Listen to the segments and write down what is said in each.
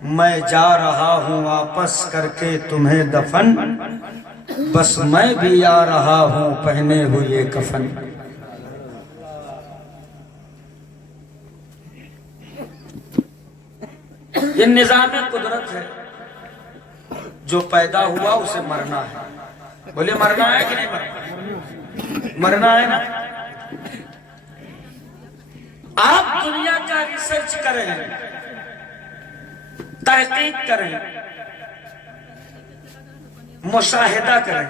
میں جا رہا ہوں واپس کر کے تمہیں دفن، بس میں بھی آ رہا ہوں پہنے ہوئے کفن۔ یہ نظام قدرت ہے، جو پیدا ہوا اسے مرنا ہے۔ بولے مرنا ہے کہ نہیں مرنا؟ مرنا ہے نا۔ آپ دنیا کا ریسرچ کریں، تحقیق کریں، مشاہدہ کریں،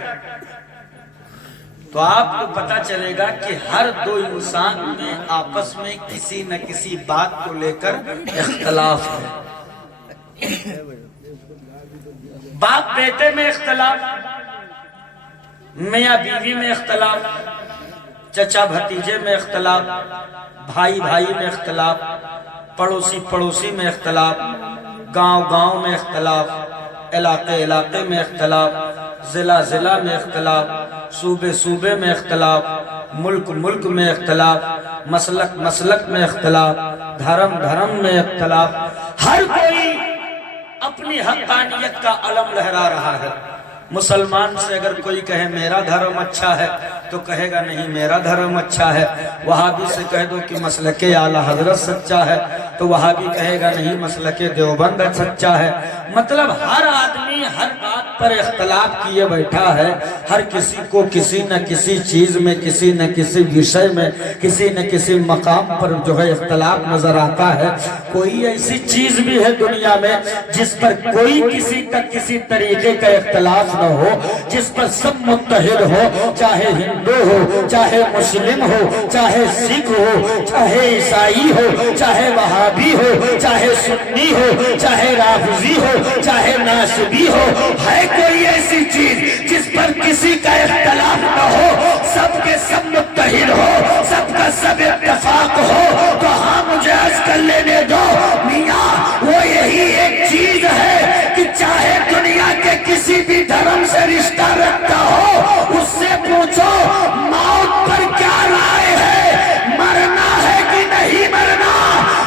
تو آپ کو پتا چلے گا کہ ہر دو انسان میں آپس میں کسی نہ کسی بات کو لے کر اختلاف ہے۔ باپ بیٹے میں اختلاف، میاں بیوی میں اختلاف، چچا بھتیجے میں اختلاف، بھائی بھائی میں اختلاف، پڑوسی پڑوسی میں اختلاف، گاؤں گاؤں میں اختلاف، علاقے علاقے میں اختلاف، ضلع ضلع میں اختلاف، صوبے صوبے میں اختلاف، ملک ملک میں اختلاف، مسلک مسلک میں اختلاف، دھرم دھرم میں اختلاف۔ ہر کوئی اپنی حقانیت کا علم لہرا رہا ہے۔ مسلمان سے اگر کوئی کہے میرا دھرم اچھا ہے تو کہے گا نہیں میرا دھرم اچھا ہے۔ وہابی سے کہہ دو کہ مسلک اعلی حضرت سچا ہے تو وہابی کہے گا نہیں مسلک دیوبند سچا ہے۔ مطلب ہر آدمی ہر بات پر اختلاف کیے بیٹھا ہے۔ ہر کسی کو کسی نہ کسی چیز میں، کسی نہ کسی وشے میں، کسی نہ کسی مقام پر جو ہے اختلاف نظر آتا ہے۔ کوئی ایسی چیز بھی ہے دنیا میں جس پر کوئی کسی کا کسی طریقے کا اختلاف نہ ہو، جس پر سب متحد ہو، چاہے ہندو ہو، چاہے مسلم ہو، چاہے سکھ ہو، چاہے عیسائی ہو، چاہے وہابی ہو، چاہے سنی ہو، چاہے رافضی ہو، چاہے ناصبی ہو۔ ہے کوئی ایسی چیز جس پر کسی کا اختلاف نہ ہو، سب کے سب متحد ہو، سب کا سب اتفاق ہو؟ تو ہاں مجھے عرض کر لینے دو میاں، وہ یہی ایک چیز ہے کہ چاہے دنیا کے کسی بھی دھرم سے رشتہ رکھتا ہو، اس سے پوچھو موت پر کیا رائے ہے، مرنا ہے کہ نہیں مرنا؟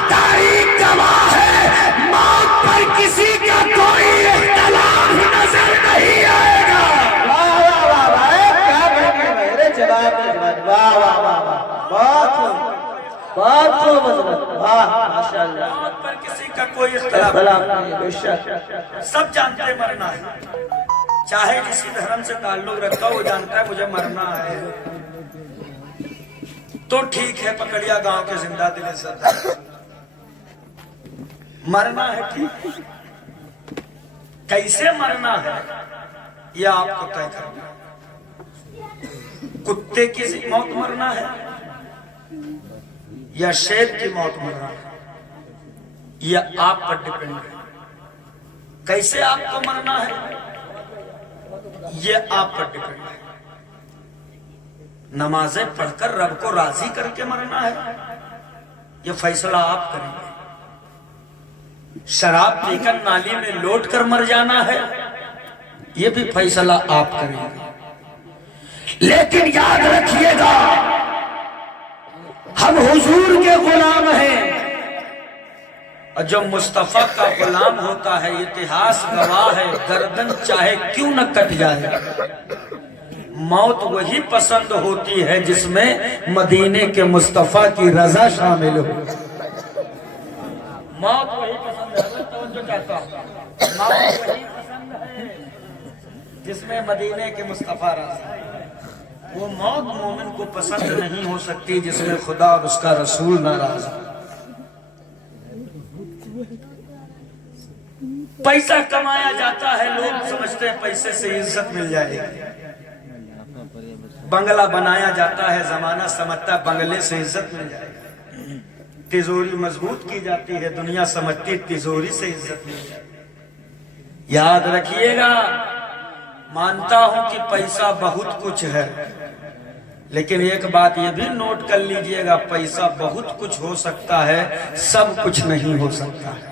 تاریخ گواہ ہے موت پر کسی کا کوئی اختلاف نظر نہیں آئے گا۔ واہ واہ واہ واہ، کیا کہنے میرے جواب احمد، واہ واہ واہ واہ، بہت خوب بہت خوب حضرت، واہ ماشاءاللہ۔ موت پر کسی کا کوئی اختلاف نہیں، بے شک۔ سب جانتے ہیں مرنا ہے، چاہے کسی دھرم سے تعلق رکھتا ہو وہ جانتا ہے مجھے مرنا ہے۔ تو ٹھیک ہے، پکڑیا گاؤں کے زندہ دل سردار، مرنا ہے ٹھیک ہے، کیسے مرنا ہے یہ آپ کو طے کرنا ہے۔ کتے کی موت مرنا ہے یا شیر کی موت مرنا ہے، یہ آپ پر ڈیپینڈ ہے۔ کیسے آپ کو مرنا ہے یہ آپ پر ڈیپینڈ ہے۔ نمازیں پڑھ کر رب کو راضی کر کے مرنا ہے، یہ فیصلہ آپ کریں گے۔ شراب پی کر نالی میں لوٹ کر مر جانا ہے، یہ بھی فیصلہ آپ کریں گے۔ لیکن یاد رکھیے گا ہم حضور کے غلام ہیں، اور جو مصطفیٰ کا غلام ہوتا ہے اتہاس گواہ ہے گردن چاہے کیوں نہ کٹ جائے۔ موت وہی پسند ہوتی ہے جس میں مدینے کے مصطفیٰ کی رضا شامل ہو۔ موت وہی پسند ہے، توجہ چاہتا ہوں، موت وہی پسند ہے جس میں مدینے کے مصطفیٰ رضا ہے۔ وہ موت مومن کو پسند نہیں ہو سکتی جس میں خدا اور اس کا رسول ناراض ہو۔ پیسہ کمایا جاتا ہے، لوگ سمجھتے ہیں پیسے سے عزت مل جائے گی۔ بنگلہ بنایا جاتا ہے، زمانہ سمجھتا ہے بنگلے سے عزت مل جائے گی۔ تیزوری مضبوط کی جاتی ہے، دنیا سمجھتی تیزوری سے عزت مل جائے گی۔ یاد رکھیے گا، مانتا ہوں کہ پیسہ بہت کچھ ہے، لیکن ایک بات یہ بھی نوٹ کر لیجئے گا، پیسہ بہت کچھ ہو سکتا ہے، سب کچھ نہیں ہو سکتا ہے۔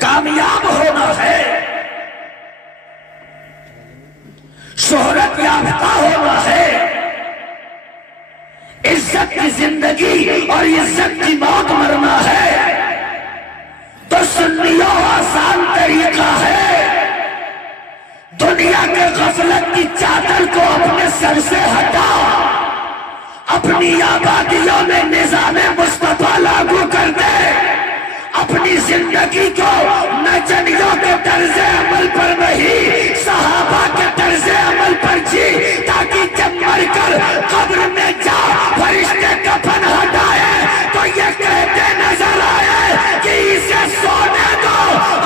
کامیاب ہونا ہے، شہرت یافتہ ہونا ہے، عزت کی زندگی اور سر سے ہٹا، اپنی آبادیوں میں نظام مصطفیٰ لاگو کر دے، اپنی زندگی کو نجنیوں کے طرز عمل پر نہیں صحابہ کے طرز عمل پر جی، تاکہ جب مر کر قبر میں جا فرشتے کفن ہٹائے تو یہ کہتے نظر آئے کہ اسے سونے دو،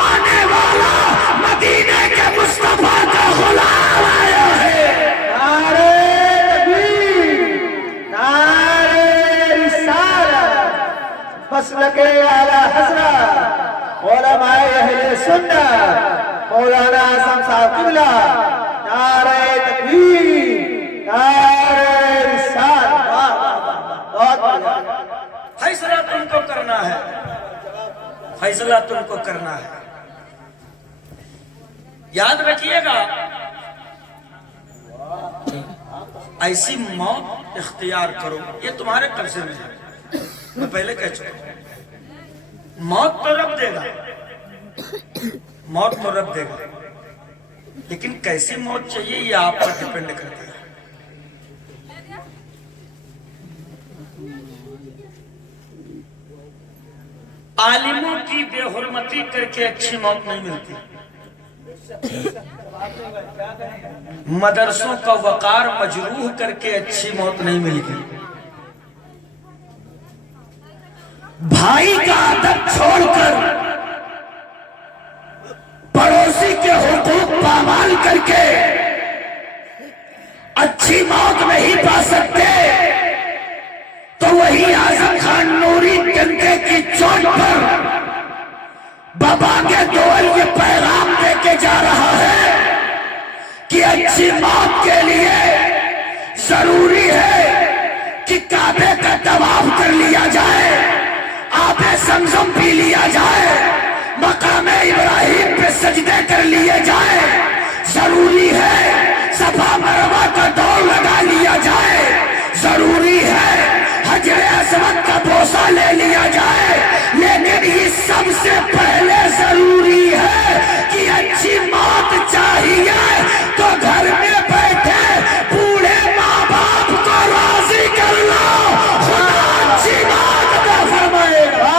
آنے والا مدینے کے مصطفیٰ کا غلام آیا ہے۔ نعرہ تکبیر، نعرہ رسالت، مسلک اعلی حضرت علماء اہل سنت مولانا اعظم صاحب قبلہ، نعرہ تکبیر، نعرہ رسالت، بہت بڑھیا۔ فیصلہ تم کو کرنا ہے، فیصلہ تم کو کرنا ہے۔ یاد رکھیے گا ایسی موت اختیار کرو، یہ تمہارے قبضے میں ہے، میں پہلے کہہ چکا ہوں۔ موت تو رب دے گا، موت تو رب دے گا، لیکن کیسی موت چاہیے یہ آپ پر ڈیپینڈ کرتا ہے۔ عالموں کی بے حرمتی کر کے اچھی موت نہیں ملتی، مدرسوں کا وقار مجروح کر کے اچھی موت نہیں ملتی، بھائی کا ادب چھوڑ کر پڑوسی کے حقوق پامال کر کے اچھی موت نہیں پا سکتے، تو وہی اعظم خان نوری ڈنڈے کی چوٹ پر بابانگ دول یہ پیغام دے کے جا رہا ہے کہ اچھی موت کے لیے ضروری ہے کہ کعبے کا طواف کر لیا جائے، آب زمزم پی لیا جائے، مقام ابراہیم پہ سجدے کر لیے جائے، ضروری ہے صفا مروہ کا دوڑ لگا لیا جائے، ضروری ہے حجر اسود کا بوسہ لے لیا جائے، لیکن یہ سب سے پہلے ضروری ہے کہ اچھی موت چاہیے تو گھر میں بیٹھے بوڑھے ماں باپ کو راضی کر لو، خدا اچھی موت عطا فرمائے گا۔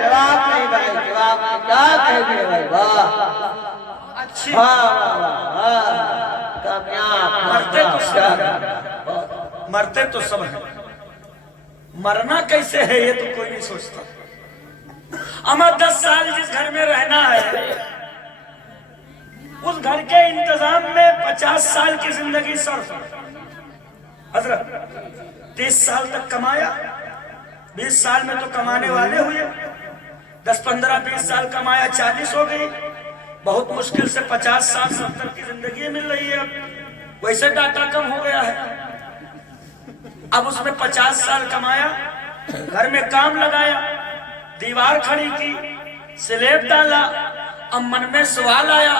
جواب نہیں بھائی، جواب نہیں، کیا کہہ دیا بھائی، واہ، اچھی کامیاب، مرتے تو سب ہیں، مرتے تو سب ہیں، مرنا کیسے ہے یہ تو کوئی نہیں سوچتا۔ اما 10 سال جس گھر میں رہنا ہے اس گھر کے انتظام میں 50 سال کی زندگی صرف حضرت 30 سال تک کمایا، 20 سال میں تو کمانے والے ہوئے، 10 15 20 سال کمایا 40 ہو گئی، بہت مشکل سے 50 60 70 کی زندگی مل رہی ہے، اب ویسے ڈاٹا کم ہو گیا ہے، اب اس میں 50 سال کمایا، گھر میں کام لگایا، دیوار کھڑی کی، سلیب ڈالا، اب من میں سوال آیا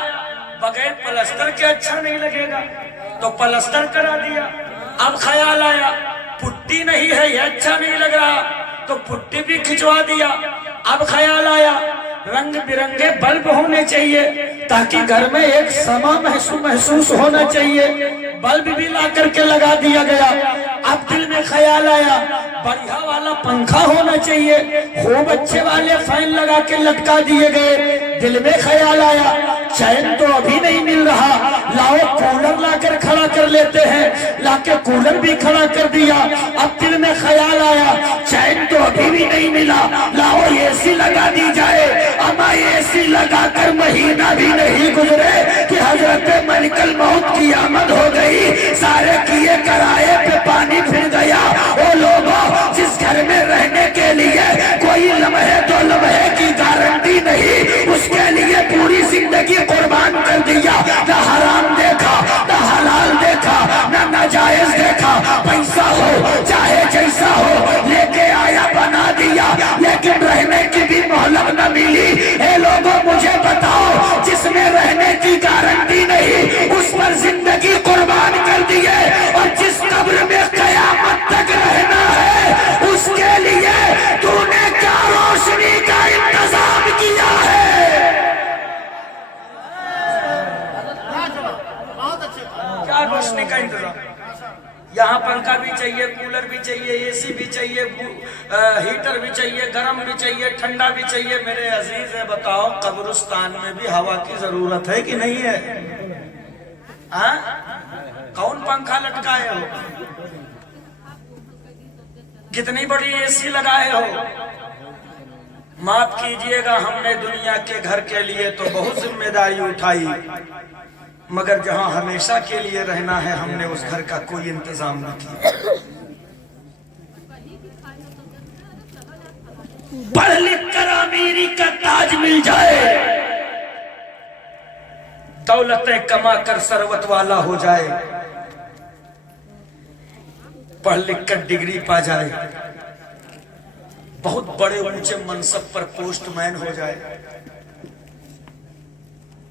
بغیر پلسٹر کے اچھا نہیں لگے گا تو پلسٹر کرا دیا، اب خیال آیا پٹی نہیں ہے یہ اچھا نہیں لگ رہا تو پٹی بھی کھچوا دیا، اب خیال آیا رنگ برنگے بلب ہونے چاہیے تاکہ گھر میں ایک سما محسوس ہونا چاہیے، بلب بھی لا کر کے لگا دیا گیا، اب دل میں خیال آیا بڑھیا والا پنکھا ہونا چاہیے، خوب اچھے والے فین لگا کے لٹکا دیے گئے، دل میں خیال آیا چین تو ابھی نہیں مل رہا، لاؤ کولر لا کر کھڑا کر لیتے ہیں، لا کے کولر بھی کھڑا کر دیا، اب دل میں خیال آیا چین تو ابھی بھی نہیں ملا، لاؤ اے سی لگا دی جائے، اما اے سی لگا کر مہینہ بھی نہیں گزرے کہ حضرت ملک الموت کی آمد ہو گئی، سارے کیے کرائے پہ پانی پھر گیا، وہ لوگوں جس گھر میں رہنے کے لیے کوئی لمحے دو لمحے کی گارنٹی نہیں، اس کے لیے پوری زندگی قربان کر دیا، نہ حرام دیکھا نہ حلال دیکھا نہ ناجائز دیکھا، پیسہ ہو چاہے جیسا ہو لے کے آیا بنا دیا، لیکن رہنے کی بھی مہلت نہ ملی، اے لوگوں مجھے بتاؤ جس میں رہنے کی گارنٹی نہیں اس پر زندگی قربان کر دیے، اور جس قبر میں قیامت تک رہنا ہے اس کے لیے تو نے کیا روشنی کا انتظام کیا ہے؟ چاہیے, کولر بھی چاہیے, اے سی بھی چاہیے, ہیٹر بھی چاہیے, گرم بھی چاہیے, ٹھنڈا بھی چاہیے. میرے عزیز ہے بتاؤ قبرستان میں بھی ہوا کی ضرورت ہے کہ نہیں ہے؟ ہاں کون پنکھا لٹکائے ہو, کتنی بڑی اے سی لگائے ہو. معاف کیجئے گا ہم نے دنیا کے گھر کے لیے تو بہت ذمہ داری اٹھائی, مگر جہاں ہمیشہ کے لیے رہنا ہے ہم نے اس گھر کا کوئی انتظام نہ کیا. پڑھ لکھ کر امیری کا تاج مل جائے, دولتیں کما کر ثروت والا ہو جائے, پڑھ لکھ کر ڈگری پا جائے, بہت بڑے اونچے منصب پر پوسٹ مین ہو جائے,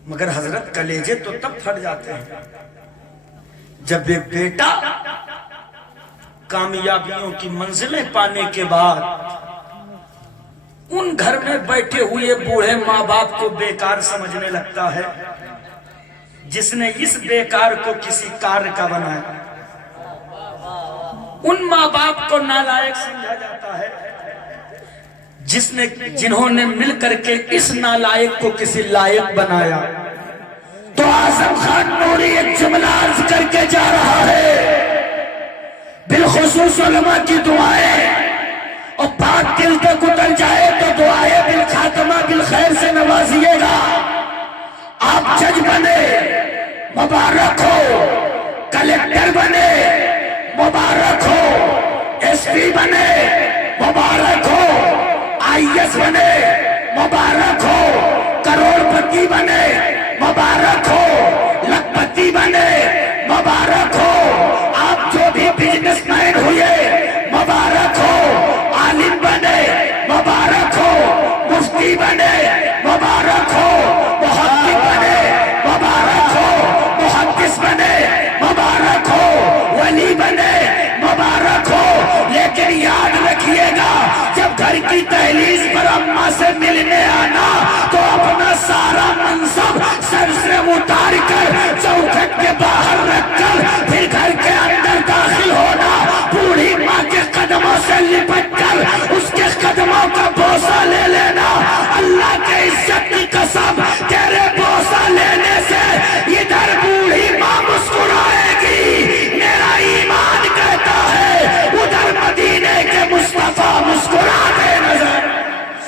مگر حضرت کلیجے تو تب پھٹ جاتے ہیں جب ایک بیٹا کامیابیوں کی منزلیں پانے کے بعد ان گھر میں بیٹھے ہوئے بوڑھے ماں باپ کو بیکار سمجھنے لگتا ہے جس نے اس بیکار کو کسی کار کا بنایا. ان ماں باپ کو نالائق سمجھا جاتا ہے جنہوں نے مل کر کے اس نالائق کو کسی لائق بنایا. تو اعظم خان نوری ایک جملہ عرض کر کے جا رہا ہے, بالخصوص علماء کی دعائیں اور پاک دل تک اتر جائے تو دعائیں بالخاتمہ بالخیر سے نوازیے گا. آپ جج بنے مبارک ہو, کلیکٹر بنے مبارک ہو, ایس پی بنے مبارک ہو, آئی ایس بنے مبارک ہو, کروڑ پتی بنے مبارک ہو, لکھپتی بنے مبارک ہو, آپ جو بھی بزنس مین ہوئے مبارک ہو, عالم بنے مبارک ہو, مفتی بنے مبارک ہو, محقق بنے مبارک ہو, محدث بنے مبارک ہو, ولی بنے مبارک ہو. لیکن یاد رکھیے گا جب گھر کی دہلیز پر اماں سے ملنے آنا تو اپنا سارا منصب سر سے اتار کر چوکھٹ کے باہر رکھ کر پھر گھر کے اندر داخل ہونا, بوڑھی ماں کے قدموں سے لپٹ کر اس کے قدموں کا بوسہ لے لینا. اللہ کے عزت کی قسم تیرے بوسہ لینے سے ادھر بوڑھی ماں مسکرائے گی, میرا ایمان کہتا ہے ادھر مدینے کے مصطفیٰ مسکراتے نظر.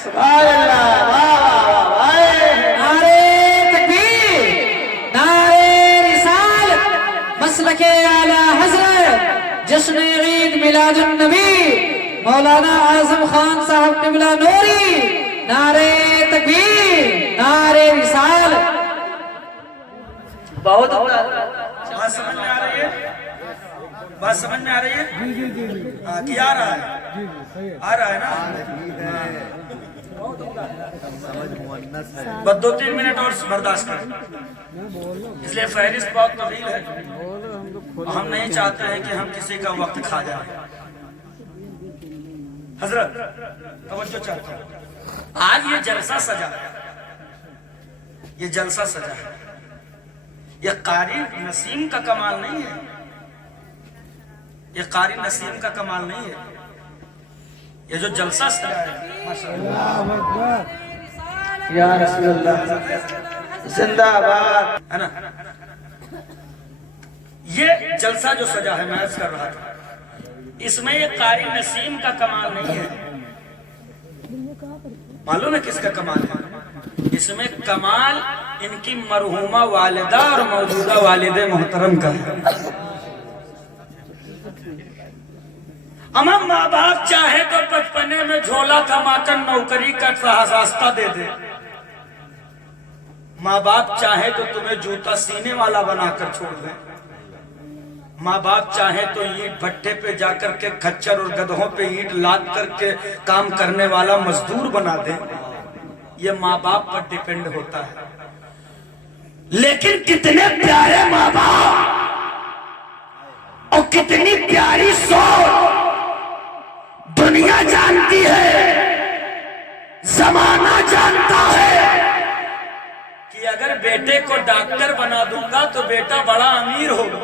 سبحان اللہ, واہ واہ واہ. نعرے تکبیر, نعرے رسالت, مسلک اعلی حضرت جشن عید میلاد النبی مولانا اعظم خان صاحب قبلہ نوری. نعرے تکبیر, نعرے رسالت. بہت بات سمجھ میں آ رہی ہے, بات سمجھ میں آ رہی ہے, ہاں کہ آ رہا ہے, آ رہا ہے نا. بس 2-3 منٹ اور برداشت کریں, اس لیے فہرست بہت طویل ہے, ہم نہیں چاہتے ہیں کہ ہم کسی کا وقت کھا جائیں. حضرت توجہ چاہتا ہوں, آج یہ جلسہ سجا ہے, یہ جلسہ سجا ہے, یہ قاری نسیم کا کمال نہیں ہے, یہ قاری نسیم کا کمال نہیں ہے, یہ جو جلسہ سجا ہے ماشاءاللہ یا رسول اللہ زندہ باد ہے نا. یہ جلسہ جو سجا ہے میں عرض کر رہا تھا, اس میں یہ قاری نسیم کا کمال نہیں ہے. معلوم ہے کس کا کمال ہے؟ اس میں کمال ان کی مرحومہ والدہ اور موجودہ والد محترم کا ہے. اما ماں باپ چاہے تو بچپنے میں جھولا تھما کر نوکری کا راستہ دے دے, ماں باپ چاہے تو تمہیں جوتا سینے والا بنا کر چھوڑ دے, ماں باپ چاہے تو اینٹ بھٹے پہ جا کر کے کھچر اور گدھوں پہ اینٹ لاد کر کے کام کرنے والا مزدور بنا دے, یہ ماں باپ پر ڈیپینڈ ہوتا ہے. لیکن کتنے پیارے ماں باپ اور کتنی پیاری سوچ دنیا جانتی ہے, زمانہ جانتا ہے کہ اگر بیٹے کو ڈاکٹر بنا دوں گا تو بیٹا بڑا امیر ہوگا,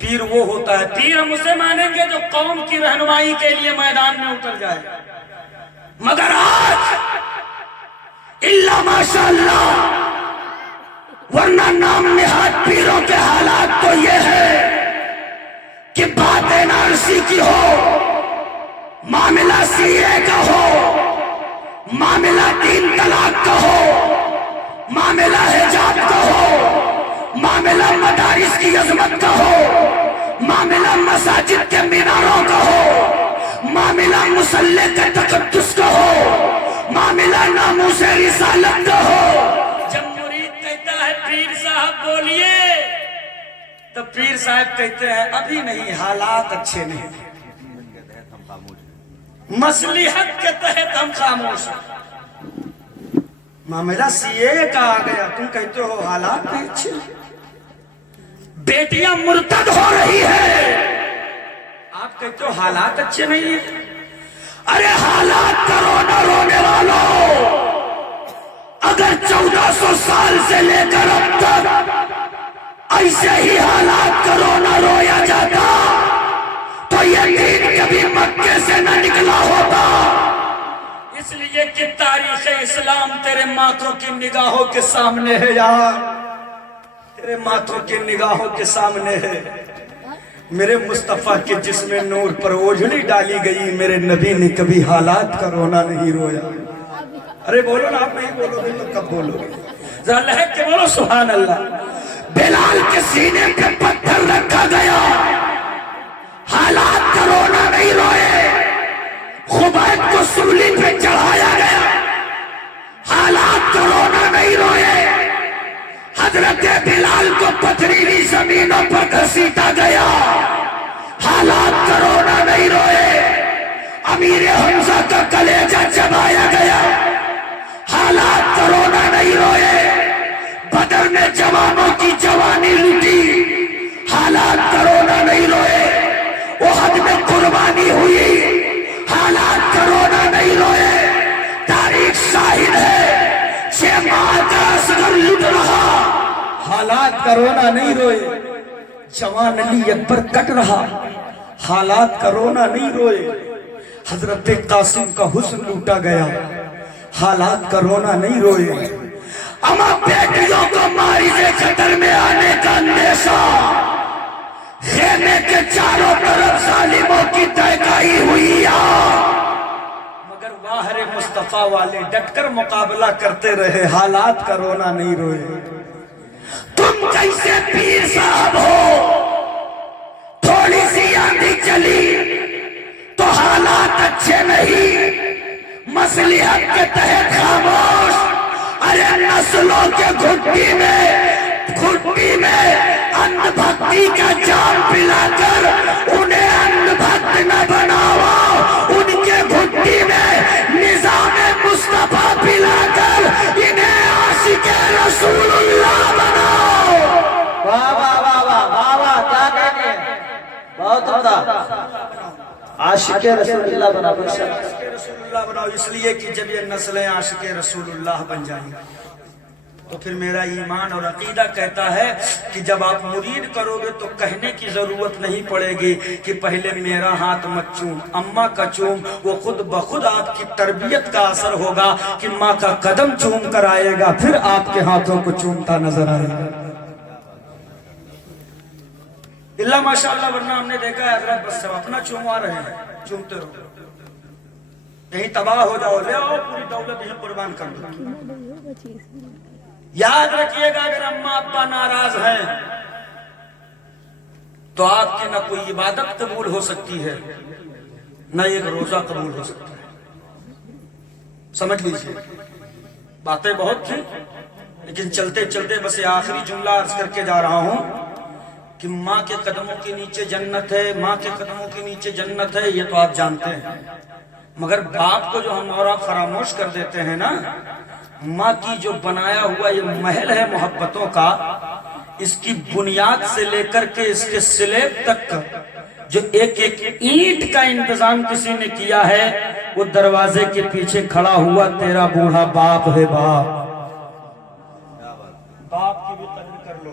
پیر وہ ہوتا ہے، پیر ہم اسے مانیں گے جو قوم کی رہنمائی کے لیے میدان میں اتر جائے. مگر آج اللہ ماشاءاللہ، ورنہ نام نہاد پیروں کے حالات تو یہ ہے کہ بات NRC کی ہو، معاملہ CA کا ہو، معاملہ 3 طلاق کا ہو، معاملہ حجاب کا ہو، معاملہ مدارس کی عظمت کا ہو، معاملہ مساجد کے میناروں کا ہو، معاملہ مسلح کے تقدس کا ہو، معاملہ ناموس رسالت کا ہو. جب مرید کہتا ہے پیر صاحب بولیے، تو پیر صاحب کہتے ہیں ابھی نہیں، حالات اچھے نہیں، مصلحت کے تحت ہم خاموش ہیں. معاملہ CA کا آ گیا، تم کہتے ہو حالات نہیں اچھے. بیٹیاں مرتد ہو رہی ہے، آپ کہتے ہو حالات اچھے نہیں ہیں. ارے حالات کا رونا رونے والوں، اگر 1400 سال سے لے کر اب تک ایسے ہی حالات کا رونا رویا جاتا تو یہ دین کبھی مکے سے نہ نکلا ہوتا. اس لیے کہ تاریخ اسلام تیرے ماتھوں کی نگاہوں کے سامنے ہے یار، تیرے ماتھوں کی نگاہوں کے سامنے ہے. میرے مصطفیٰ کے جسم نور پر اوجھڑی ڈالی گئی، میرے نبی نے کبھی حالات کا رونا نہیں رویا. ارے بولو نا، آپ نہیں بولو گے تو کب بولو گے؟ ذرا لہک کے بولو سبحان اللہ. بلال کے سینے پہ پتھر رکھا گیا، حالات کا رونا نہیں روئے. خبیب کو سولی پہ چڑھایا گیا، حالات کا رونا نہیں روئے. حضرت بلال کو پتھریلی زمینوں پر گھسیٹا گیا، حالات کا رونا نہیں روئے. امیر حمزہ کا کلیجہ چبایا گیا، حالات کا رونا نہیں روئے. بدر میں جوانوں کی جوانی لوٹی، حالات کا رونا نہیں روئے. احد میں قربانی ہوئی، حالات کا رونا نہیں روئے. تاریخ شاہد ہے، 6 ماہ کا اصغر لٹ رہا، حالات کا رونا نہیں روئے. جوان علی اکبر کٹ رہا، حالات کا رونا نہیں روئے. حضرت قاسم کا حسن لوٹا گیا، حالات کا رونا نہیں روئے. اما بیٹیوں کو مارج خطر میں آنے کا اندیشہ، خیمے کے چاروں طرف ظالموں کی تہکائی ہوئی. مگر باہر مصطفیٰ والے ڈٹ کر مقابلہ کرتے رہے، حالات کا رونا نہیں روئے. تم کیسے پیر صاحب ہو، تھوڑی سی آندھی چلی تو حالات اچھے نہیں، مصلحت کے تحت خاموش. ارے نسلوں کے گھٹی میں اندھ بھکتی کا جام پلا کر انہیں اندھ بھکت نہ بناؤ، ان کے گھٹی میں نظام مصطفیٰ پلا کر انہیں عاشق رسول اللہ بناؤ. واہ واہ واہ واہ واہ واہ، کیا کہتے ہیں، بہت عمدہ. عاشق رسول اللہ بنا، عاشق رسول اللہ بناؤ. اس لیے کہ جب یہ نسلیں عاشق رسول اللہ بن جائیں تو پھر میرا ایمان اور عقیدہ کہتا ہے کہ جب آپ مرید کرو گے تو کہنے کی ضرورت نہیں پڑے گی کہ پہلے میرا ہاتھ مت چوم، اماں کا چوم. وہ خود بخود آپ کی تربیت کا اثر ہوگا کہ ماں کا قدم چوم کر آئے گا، پھر آپ کے ہاتھوں کو چومتا نظر آئے گا. اللہ ماشاءاللہ. ورنہ ہم نے دیکھا ہے حضرت بس سب اپنا چوموا رہے ہیں، چومتے رہو، یہیں تباہ ہو جاؤ، لے آؤ پوری دولت یہیں قربان کر دو. یاد رکھیے گا اگر اماں ابا ناراض ہیں تو آپ کی نہ کوئی عبادت قبول ہو سکتی ہے، نہ ایک روزہ قبول ہو سکتا ہے. سمجھ لیجیے، باتیں بہت تھیں لیکن چلتے چلتے بس یہ آخری جملہ عرض کر کے جا رہا ہوں کہ ماں کے قدموں کے نیچے جنت ہے، ماں کے قدموں کے نیچے جنت ہے، یہ تو آپ جانتے ہیں. مگر باپ کو جو ہم اور آپ فراموش کر دیتے ہیں نا، ماں کی جو بنایا ہوا یہ محل ہے محبتوں کا، اس کی بنیاد سے لے کر کے اس کے سلیب تک جو ایک ایک اینٹ کا انتظام کسی نے کیا ہے، وہ دروازے کے پیچھے کھڑا ہوا تیرا بوڑھا باپ ہے. باپ کی بھی قدر کر لو،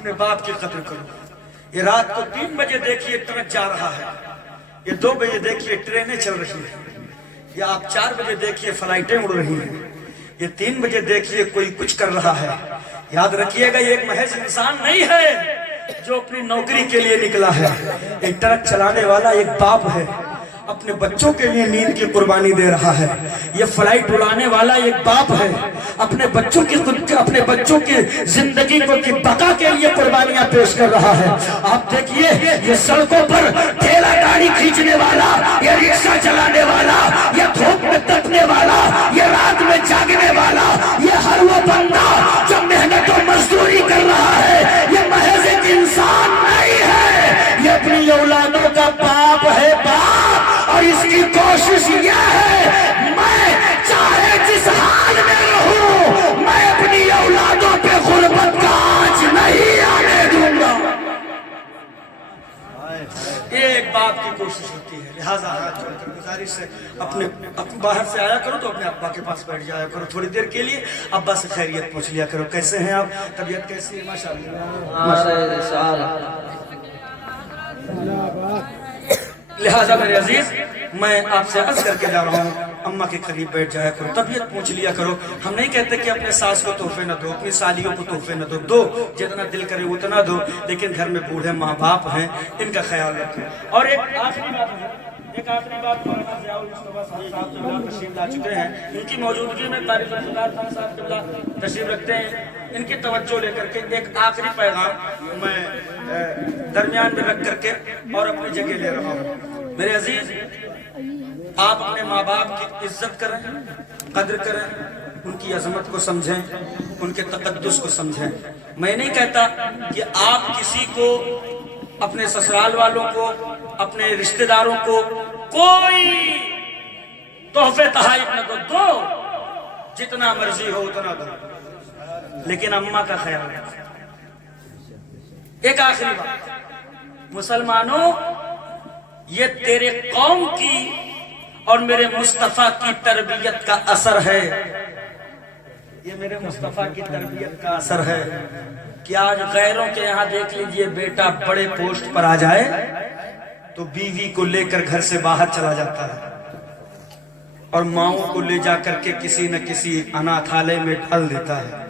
اپنے باپ کی قدر کرو. یہ رات کو 3 بجے دیکھیے ٹرک جا رہا ہے, یہ 2 بجے دیکھیے ٹرینیں چل رہی ہیں, یا آپ 4 بجے دیکھیے فلائٹیں اڑ رہی ہیں, یہ 3 بجے دیکھیے کوئی کچھ کر رہا ہے. یاد رکھیے گا یہ ایک محض انسان نہیں ہے جو اپنی نوکری کے لیے نکلا ہے. ایک ٹرک چلانے والا ایک باپ ہے, اپنے بچوں کے لیے نیند کی قربانی دے رہا ہے. یہ فلائٹ اڑانے والا ایک باپ ہے, اپنے بچوں کی زندگی کو کی بقا کے لیے قربانیاں پیش کر رہا ہے. آپ دیکھیے یہ سڑکوں پر ٹھیلا گاڑی کھینچنے والا, یہ رکشہ چلانے والا, یہ دھوپ میں تپنے والا, یہ رات میں جاگنے والا, یہ ہر وہ بندہ جو محنت و مزدوری کر رہا ہے, یہ محض ایک انسان نہیں ہے, یہ اپنی اولادوں کا باپ ہے. باپ, اور اس کی کوشش یہ ہے میں چاہے جس حال میں رہوں میں اپنی اولادوں پہ غربت کا آنچ نہیں آنے دوں گا. یہ ایک باپ کی کوشش ہوتی ہے. لہٰذا ہاتھ جوڑ کر گزارش ہے اپنے باہر سے آیا کرو تو اپنے ابا کے پاس بیٹھ جایا کرو تھوڑی دیر کے لیے, ابا سے خیریت پوچھ لیا کرو, کیسے ہیں آپ, طبیعت کیسی ہے, ماشاءاللہ. لہٰذا میرے عزیز میں آپ سے عرض کر کے جا رہا ہوں اماں کے قریب بیٹھ جایا کرو, طبیعت پوچھ لیا کرو. ہم نہیں کہتے کہ اپنے ساس کو تحفے نہ دو, اپنی سالیوں کو تحفے نہ دو جتنا دل کرے اتنا دو, لیکن گھر میں بوڑھے ماں باپ ہیں ان کا خیال رکھو. اور ایک آخری بات مولانا ضیاء المصطفیٰ صاحب تشریف لا چکے ہیں, ان کی موجودگی میں قاری ذوالفقار خان صاحب قبلہ تشریف رکھتے ہیں. ان کی توجہ لے کر کے ایک آخری پیغام میں درمیان میں رکھ کر کے اور اپنی جگہ لے رہا ہوں. میرے عزیز, آپ اپنے ماں باپ کی عزت کریں, قدر کریں, ان کی عظمت کو سمجھیں, ان کے تقدس کو سمجھیں. میں نہیں کہتا کہ آپ کسی کو, اپنے سسرال والوں کو, اپنے رشتہ داروں کو کوئی تحفے تحائف نہ دو, جتنا مرضی ہو اتنا دو, لیکن اماں کا خیال رکھیں. ایک آخری بات, مسلمانوں, یہ تیرے قوم کی اور میرے مصطفیٰ کی تربیت کا اثر ہے. یہ میرے مصطفیٰ کی تربیت کا اثر ہے کہ آج غیروں کے یہاں دیکھ لیجئے بیٹا بڑے پوسٹ پر آ جائے تو بیوی کو لے کر گھر سے باہر چلا جاتا ہے اور ماؤں کو لے جا کر کے کسی نہ کسی اناتھالے میں ڈال دیتا ہے.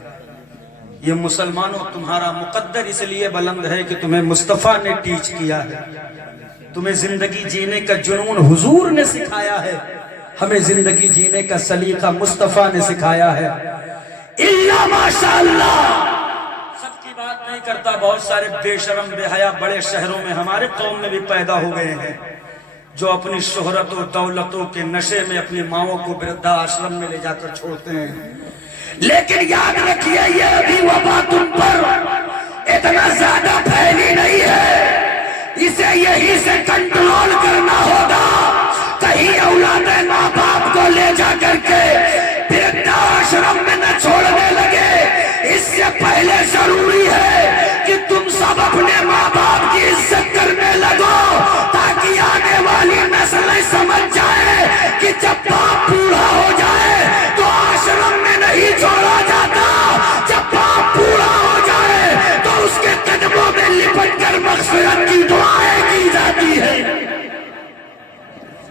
یہ مسلمانوں تمہارا مقدر اس لیے بلند ہے کہ تمہیں مصطفیٰ نے ٹیچ کیا ہے, تمہیں زندگی جینے کا جنون حضور نے سکھایا ہے, ہمیں زندگی جینے کا سلیقہ مصطفیٰ نے سکھایا ہے. اللہ ماشاءاللہ, سب کی بات نہیں کرتا, بہت سارے بے شرم بے حیا بڑے شہروں میں ہمارے قوم میں بھی پیدا ہو گئے ہیں جو اپنی شہرت و دولتوں کے نشے میں اپنی ماؤں کو وردھا آشرم میں لے جا کر چھوڑتے ہیں. لیکن یاد رکھیے یہ ابھی وبا تم پر اتنا زیادہ پھیلی نہیں ہے, اسے یہی سے کنٹرول کرنا ہوگا. کہیں اولاد ماں باپ کو لے جا کر کے وردھاشرم میں نہ چھوڑنے لگے, اس سے پہلے ضروری ہے کہ تم سب اپنے ماں باپ کی عزت کرنے لگو تاکہ آنے والی نسلیں سمجھ جائے کہ جب باپ بوڑھا ہو جائے تو آشرم میں نہیں چھوڑا جاتا, جب باپ بوڑھا ہو جائے تو اس کے قدموں میں لپٹ کر مغفرت کی دعائیں کی جاتی ہے.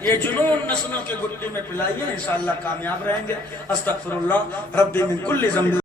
یہ جنون نسلوں کے گٹی میں پلائیے, انشاءاللہ کامیاب رہیں گے. استغفر اللہ ربی من کل ذنب.